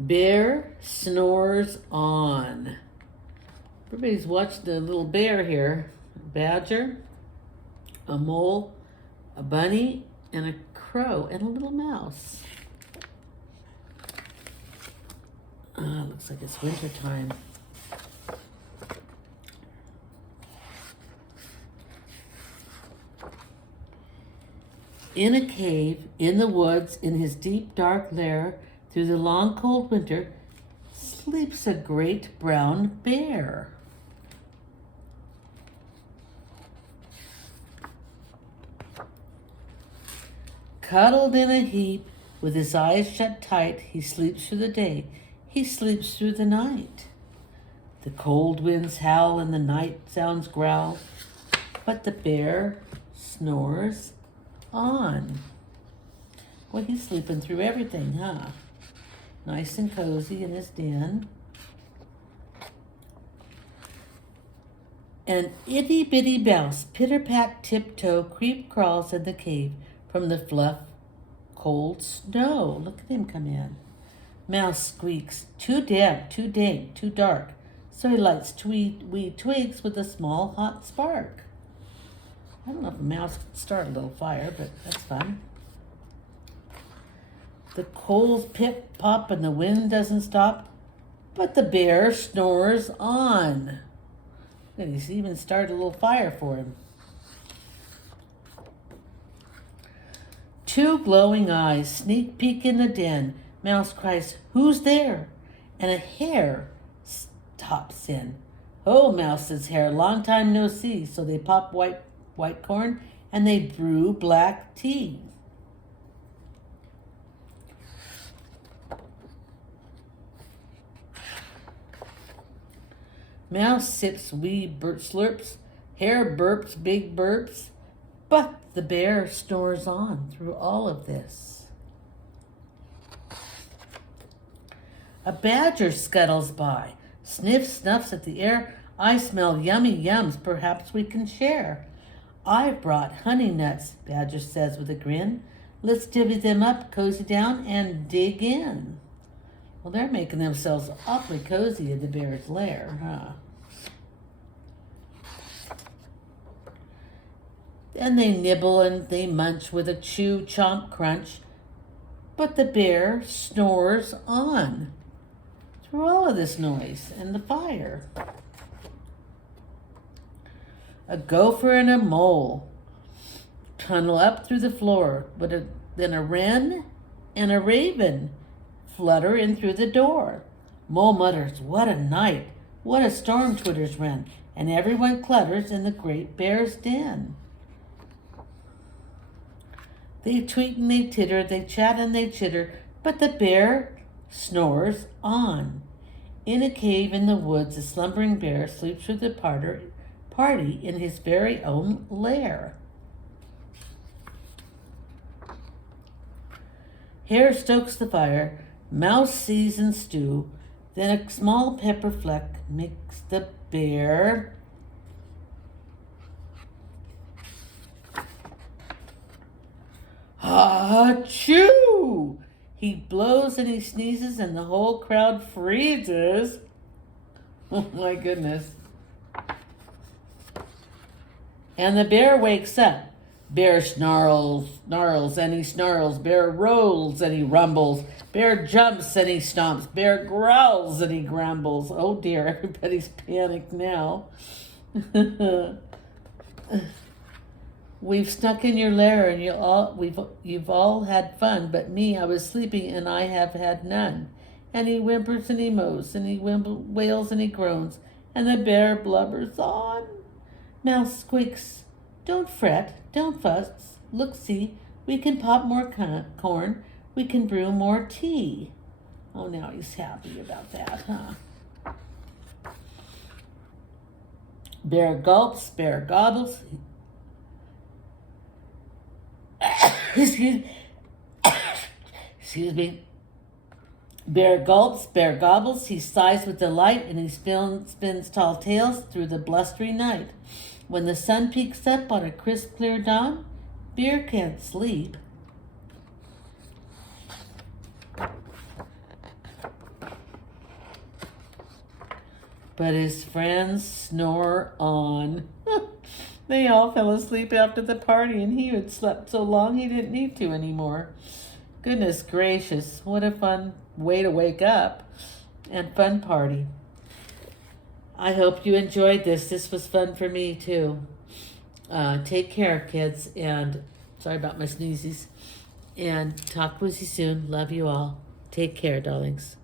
Bear snores on. Everybody's watched the little bear here. A badger, a mole, a bunny, and a crow, and a little mouse. Looks like it's winter time. In a cave, in the woods, in his deep dark lair, through the long cold winter, sleeps a great brown bear. Cuddled in a heap, with his eyes shut tight, he sleeps through the day, he sleeps through the night. The cold winds howl and the night sounds growl, but the bear snores on. Well, he's sleeping through everything, huh? Nice and cozy in his den. An itty bitty mouse, pitter pat tiptoe, creep crawls in the cave from the fluff cold snow. Look at him come in. Mouse squeaks, too damp, too dank, too dark. So he lights wee twigs with a small hot spark. I don't know if a mouse could start a little fire, but that's fun. The coals pip pop and the wind doesn't stop, but the bear snores on. And he's even started a little fire for him. Two glowing eyes sneak peek in the den. Mouse cries, "Who's there?" And a hare stops in. "Oh," Mouse says, "Hare, long time no see." So they pop white corn and they brew black tea. Mouse sips wee slurps, hare burps big burps, but the bear snores on through all of this. A badger scuttles by, sniffs, snuffs at the air. "I smell yummy yums, perhaps we can share." "I've brought honey nuts," Badger says with a grin. "Let's divvy them up, cozy down, and dig in." Well, they're making themselves awfully cozy in the bear's lair, huh? And they nibble and they munch with a chew, chomp, crunch. But the bear snores on through all of this noise and the fire. A gopher and a mole tunnel up through the floor, but then a wren and a raven flutter in through the door. Mole mutters, "What a night! What a storm!" twitters wren, and everyone clutters in the great bear's den. They tweet and they titter, they chat and they chitter, but the bear snores on. In a cave in the woods, a slumbering bear sleeps through the party in his very own lair. Hare stokes the fire, mouse seasons stew, then a small pepper fleck makes the bear achoo! He blows and he sneezes and the whole crowd freezes. Oh my goodness. And the bear wakes up. Bear snarls and he snarls. Bear rolls and he rumbles. Bear jumps and he stomps. Bear growls and he grumbles. Oh dear, everybody's panicked now. We've snuck in your lair and you've all had fun, but me, I was sleeping and I have had none. And he whimpers and he mows and he wails and he groans, and the bear blubbers on. Mouse squeaks, "Don't fret, don't fuss, look, see, we can pop more corn, we can brew more tea." Oh, now he's happy about that, huh? Bear gulps, bear gobbles. Excuse me. Bear gulps, bear gobbles, he sighs with delight, and he spins tall tales through the blustery night. When the sun peeks up on a crisp, clear dawn, Bear can't sleep. but his friends snore on. They all fell asleep after the party, and he had slept so long he didn't need to anymore. Goodness gracious, what a fun way to wake up and fun party. I hope you enjoyed this. This was fun for me too. Take care, kids, and sorry about my sneezes. And talk with you soon. Love you all. Take care, darlings.